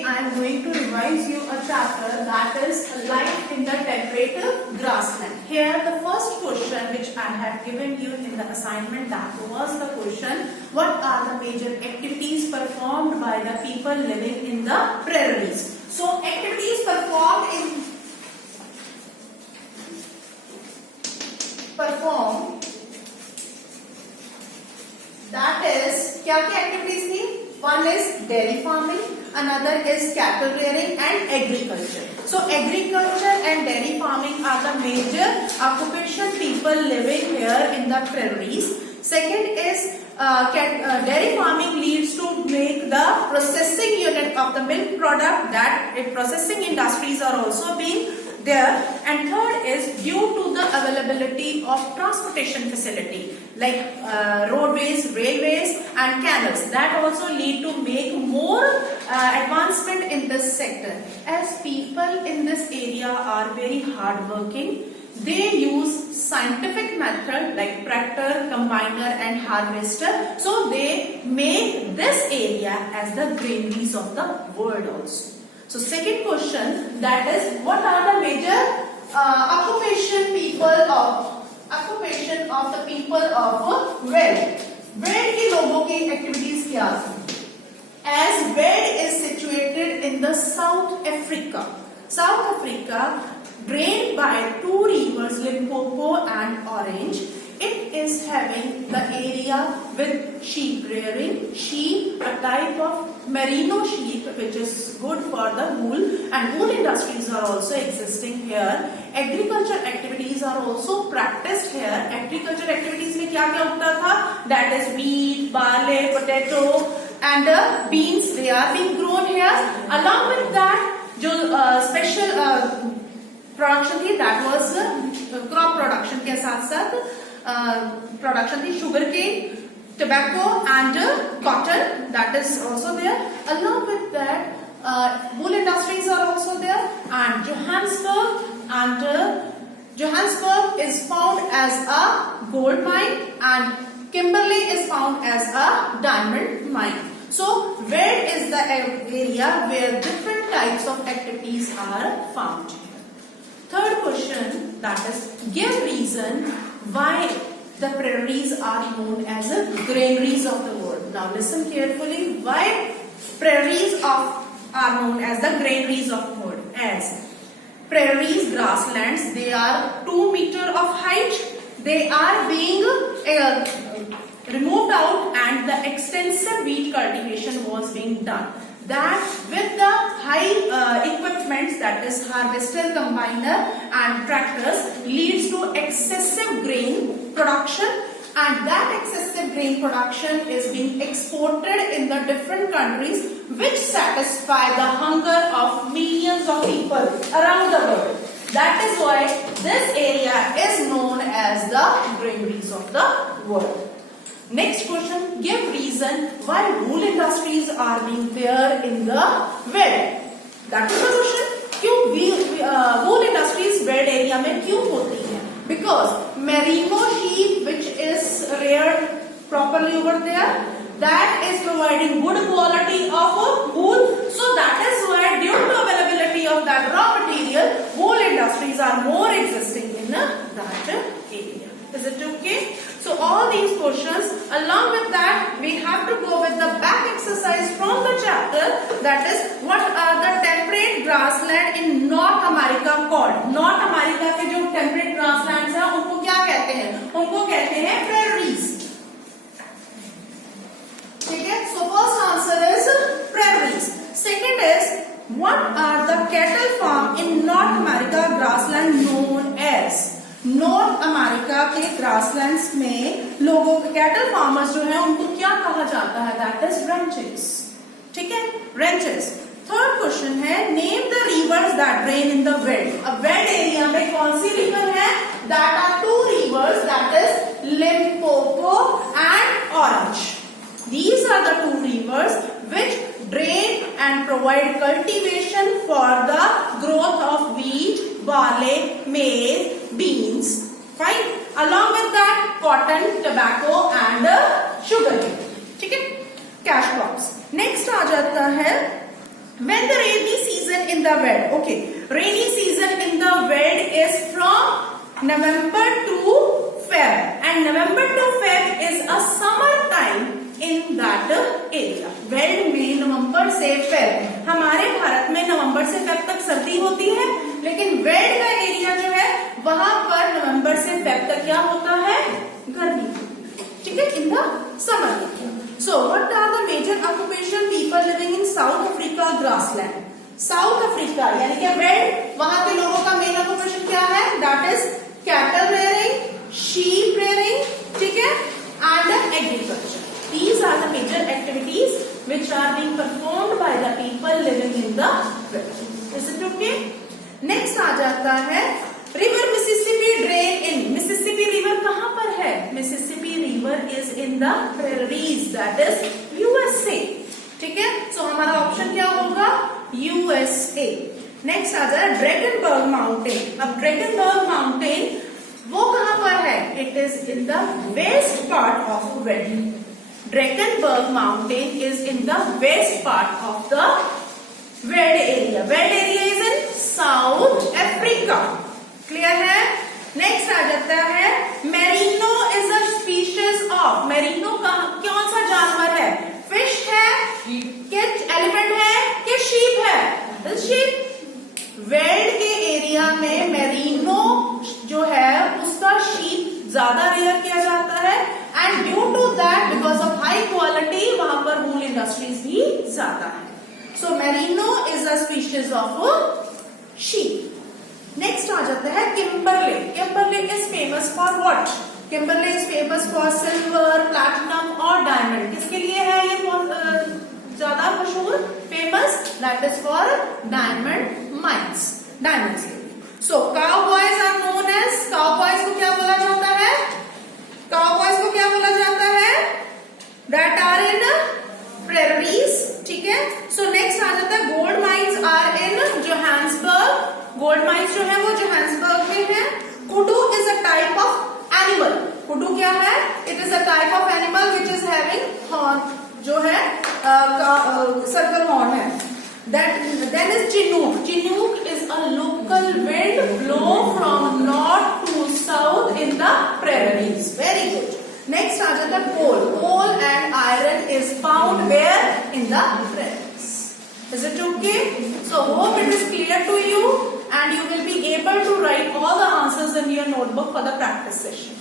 Today I am going to revise you a chapter that is life in the temperate grassland. Here the first question which I have given you in the assignment, that was the question, what are the major activities performed by the people living in the prairies? So activities performed, that is, क्या क्या activities थी? One is dairy farming, another is cattle rearing and agriculture. So agriculture and dairy farming are the major occupation people living here in the prairies. Second is dairy farming leads to make the processing unit of the milk product, that processing industries are also being there. And third is due to the availability of transportation facility like roadways, railways and canals, that also lead to make more advancement in this sector. As people in this area are very hardworking, they use scientific method like tractor, combiner and harvester. So they make this area as the granaries of the world also. So second question, that is, what are the major occupation of the people of Wed? Wed के लोगों की activities क्या थी? As Wed is situated in the South Africa, drained by two rivers Limpopo and Orange. It is having the area with sheep rearing, a type of merino sheep which is good for the wool, and wool industries are also existing here. Agriculture activities are also practiced here. Agriculture activities में क्या क्या उगता था? That is wheat, barley, potato and beans, they are being grown here. Along with that, जो special production थी, that was crop production के साथ साथ production थी sugar cane, tobacco and cotton, that is also there. Along with that, wool industries are also there. And Johannesburg is found as a gold mine and Kimberley is found as a diamond mine. So where is the area where different types of activities are found? Third question, that is, give reason why the prairies are known as the granaries of the world. Now listen carefully, why prairies are known as the granaries of the world. As prairies, grasslands, they are 2 meters of height. They are being removed out and the extensive wheat cultivation was being done. That with the high equipments, that is harvester, combiner and tractors, leads to excessive grain production, and that excessive grain production is being exported in the different countries, which satisfy the hunger of millions of people around the world. That is why this area is known as the granaries of the world. Next question, give reason why wool industries are being there in the Wed. That is the question. क्यों wool industries Wed area में क्यों होती है? Because merino sheep which is reared properly over there, that is providing good quality of wool. So that is why due to availability of that raw material, wool industries are more existing in that area. Is it okay? So all these questions, along with that, we have to go with the back exercise from the chapter, that is, what are the temperate grassland in North America called? North America के जो temperate grasslands हैं, उनको क्या कहते हैं? उनको कहते हैं prairies. ठीक है? So first answer is prairies. Second is, what are the cattle farm in North America grassland known as? North America के ग्रासलैंड्स में लोगों के कैटल फार्मर्स जो हैं उनको क्या कहा जाता है? That is ranches. ठीक है, रेंचेस. थर्ड क्वेश्चन है, name the rivers that drain in the veld. अब वेड एरिया में कौन सी रिवर है? That are two rivers, that is Limpopo and Orange. These are the two rivers which drain and provide cultivation for the growth of wheat, barley, maize, beans. Fine. Along with that, cotton, tobacco and sugar. ठीक है? Cash crops. Next आ जाता है, when the in the Ved. Okay, rainy season in the Ved is from November to Feb, and November to Feb is a summer time in that area. Ved में नवंबर से Feb, हमारे भारत में नवंबर से Feb तक सर्दी होती है, लेकिन वेड का एरिया जो है वहां पर नवंबर से फेब तक क्या होता है, गर्मी, ठीक है, in the summer. So what are the major occupation people living in South Africa grassland? South Africa यानी कि वेड, वहां के लोगों का मेन ऑक्यूपेशन क्या है, that is cattle rearing, sheep rearing, ठीक है, and agriculture. These are the major activities which are being performed by the people living in the village. Is it okay? Next आ जाता है river Mississippi drain in. Mississippi river कहाँ पर है? Mississippi river is in the prairies, that is USA. ठीक है, so हमारा option क्या होगा, USA. नेक्स्ट आ जाए ड्रैगनबर्ग माउंटेन. अब ड्रैगनबर्ग माउंटेन वो कहाँ पर है, it is in the west part of वेड. Drakensberg mountain is in the west part of the Ved area. Ved area is in South Africa. Clear है? Next आ जाता है Merino is a species of. Merino कौन सा जानवर है, fish है कि एलिफेंट है कि शीप है, शीप. वेड के एरिया में मेरिनो जो है उसका शीप ज्यादा रेयर किया जाता है, and due to that because of high quality वहां पर वूल इंडस्ट्रीज भी ज्यादा है. So merino is a species of sheep. Next आ जाता है Kimberley. Kimberley is famous for what? Kimberley is famous for silver, platinum और डायमंड. किसके लिए है ये ज्यादा मशहूर, famous? That is for diamond mines, diamonds. So cowboys are known as, cowboys को क्या बोला जाता है, काउबॉयज को क्या बोला जाता है, दैट आर इन प्रेरीज. ठीक है, सो नेक्स्ट आ जाता है gold mines are in Johannesburg. Gold mines जो है वो जोहान्सबर्ग में है. Kudu is a type of animal. Kudu क्या है, it is a type of animal which is having horn, जो है सर्कल हॉर्न है. Then is Chinook. Chinook is a local wind blow from north to south in the prairies. Very good. Next आ जाता है coal. Coal and iron is found where? In the prairies. Is it okay? So hope it is clear to you and you will be able to write all the answers in your notebook for the practice session.